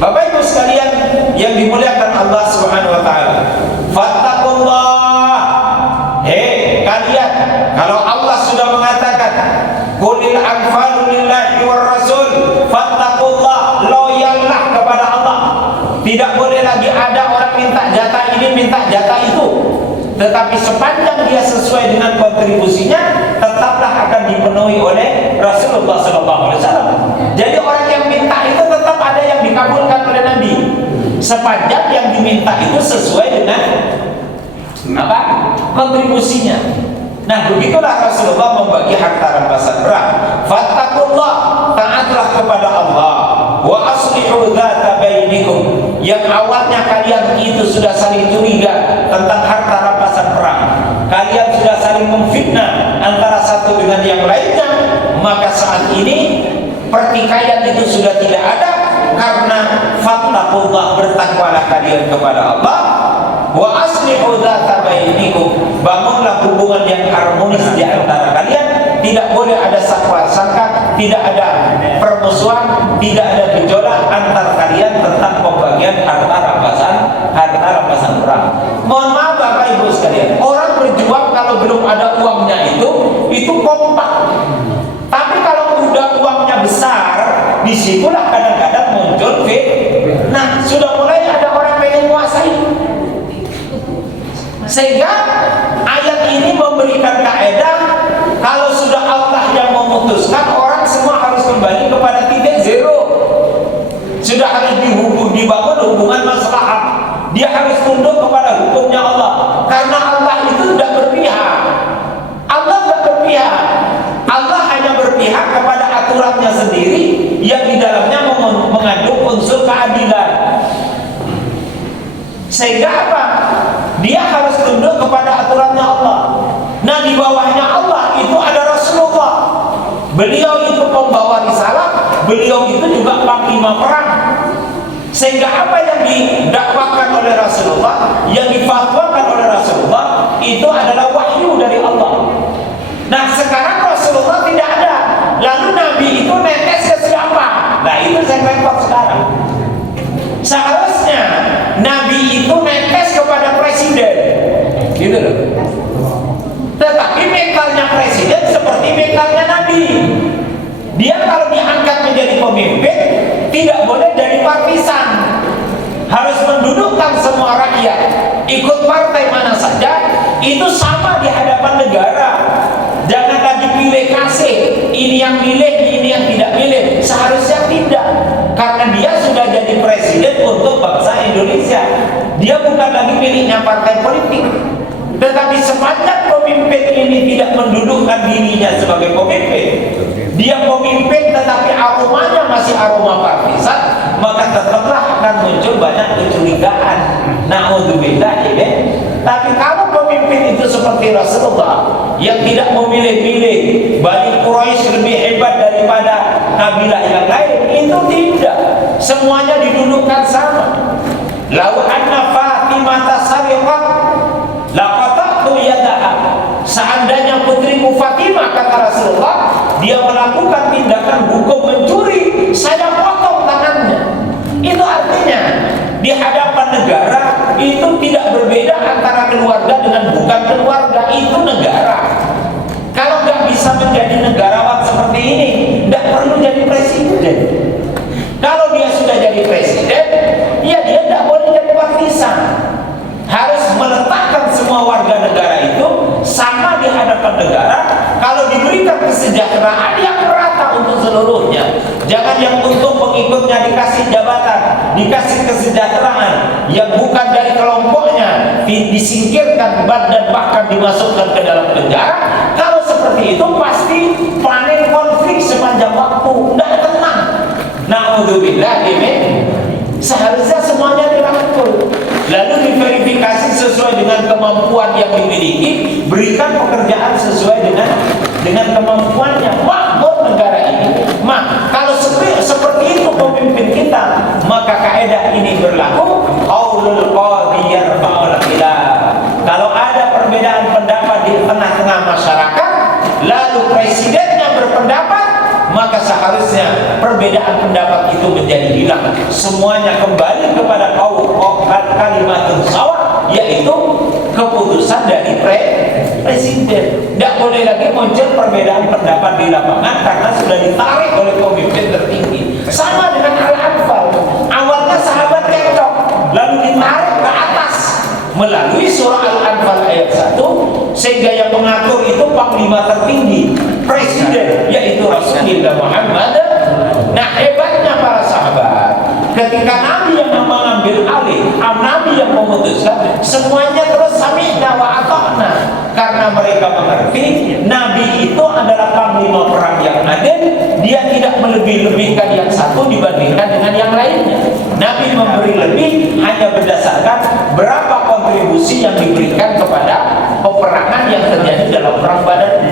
Bapak Ibu sekalian yang dimuliakan Allah Subhanahu wa taala, fattaqullah. Kalian, kalau Allah sudah mengatakan qulil anfalu lillahi war rasul, fattaqullah, loyallah kepada Allah. Tidak boleh lagi ada orang minta jatah ini, minta jatah itu. Tetapi sepanjang dia sesuai dengan kontribusinya, tetaplah akan dipenuhi oleh Rasulullah SAW. Jadi orang yang minta itu tetap ada yang dikabulkan oleh Nabi, sepanjang yang diminta itu sesuai dengan apa? Kontribusinya. Nah, begitulah Rasulullah membagi harta rampasan perang. Fattaqullah, taatlah kepada Allah. Wa aslihu dzata bainikum. Yang awalnya kalian itu sudah saling curiga tentang harta rampasan perang, kalian sudah saling memfitnah antara satu dengan yang lainnya, maka saat ini pertikaian itu sudah tidak ada, karena fattaqullah, bertakwalah kalian kepada Allah. Wa aslihu dzata bainikum, bangunlah hubungan yang harmonis di antara kalian. Tidak boleh ada sangka, tidak ada permusuhan, tidak ada gejolak antar kalian tentang pembagian harta rampasan perang. Mohon maaf Bapak Ibu sekalian, orang berjuang kalau belum ada uangnya itu kompak. Tapi kalau udah uangnya besar, disitulah kadang-kadang muncul nah, sudah mulai ada orang pengen menguasai. Sehingga ayat ini memberikan kaidah, kalau sudah Allah yang memutuskan, orang semua harus kembali kepada titik zero. Sudah harus dibangun hubungan maslahat. Dia harus tunduk kepada hukumnya Allah, karena Allah itu tidak berpihak. Allah tidak berpihak. Allah hanya berpihak kepada aturannya sendiri yang di dalamnya mengandung unsur keadilan. Sehingga apa? Dia harus tunduk kepada aturannya Allah. Nah, di bawahnya Allah itu ada Rasulullah. Beliau itu pembawa risalah, beliau itu juga panglima perang. Sehingga apa yang didakwakan oleh Rasulullah, yang difatwakan oleh Rasulullah, itu adalah wahyu dari Allah. Nah, sekarang Rasulullah tidak ada, lalu Nabi itu netes ke siapa? Nah, itu saya repot sekarang. Seharusnya Nabi itu netes kepada presiden, gitu loh. Tetapi mentalnya presiden seperti mentalnya Nabi. Dia kalau diangkat menjadi pemimpin, tidak boleh jadi partisan. Harus mendudukkan semua rakyat, ikut partai mana saja, itu sama di hadapan negara. Jangan lagi pilih kasih, ini yang milih, ini yang tidak milih. Seharusnya tidak, karena dia sudah jadi presiden untuk bangsa Indonesia. Dia bukan lagi miliknya partai politik. Tetapi sepanjang pemimpin ini tidak mendudukkan dirinya sebagai pemimpin, dia pemimpin tetapi aromanya masih aroma partisan, maka tetaplah akan muncul banyak kecurigaan. Na'udzubillah, ya. Tapi kalau pemimpin itu seperti Rasulullah yang tidak memilih-milih, Bani Quraisy lebih hebat daripada kabilah yang lain, itu tidak. Semuanya didudukkan sama. Lau anna Fatimah tasariqat laqata'tu yadaha. Seandainya putriku Fatimah, kata Rasulullah, dia melakukan tindakan hukum mencuri, saya potong tangannya. Itu artinya di hadapan negara itu tidak berbeda antara keluarga dengan bukan keluarga, itu negara. Kalau nggak bisa menjadi negarawan seperti ini, nggak perlu jadi presiden. Kalau dia sudah jadi presiden, ya dia tidak boleh jadi partisan. Harus meletakkan semua warga negara itu sama di hadapan negara. Kalau diberikan kesejahteraan yang merata untuk seluruhnya, jangan yang untuk pengikutnya dikasih jabatan, dikasih kesejahteraan yang bukan dari kelompoknya, disingkirkan dan bahkan dimasukkan ke dalam penjara. Kalau seperti itu pasti panen konflik sepanjang waktu, tidak tenang. Na'udzubillah, seharusnya semuanya dirangkul, lalu diverifikasi sesuai dengan kemampuan yang dimiliki, berikan pekerjaan sesuai dengan kemampuannya. Makmur negara ini. Kalau seperti itu pemimpin kita, maka kaidah ini berlaku. Qaulul qadhi yarfa'ul khilaf. Kalau ada perbedaan pendapat di tengah-tengah masyarakat, lalu presidennya berpendapat, maka maka seharusnya perbedaan pendapat itu menjadi hilang. Semuanya kembali kepada kalimatun sawa, yaitu keputusan dari presiden. Tidak boleh lagi muncul perbedaan pendapat di lapangan karena sudah ditarik oleh pemimpin tertinggi. Sama dengan Al-Anfal, awalnya sahabat cekcok, lalu ditarik ke atas melalui surah Al-Anfal ayat 1, sehingga yang mengatur itu panglima tertinggi, presiden, yaitu Rasulullah Muhammad. Nah, hebatnya para sahabat, ketika Nabi yang mengambil alih, Nabi yang memutuskan, semuanya terus sami'na wa ata'na, karena mereka mengerti Nabi itu adalah panglima perang yang adil. Dia tidak melebih-lebihkan yang satu dibandingkan dengan yang lainnya. Nabi memberi lebih hanya berdasarkan berapa kontribusi yang diberikan kepada peperangan yang terjadi dalam perang Badar.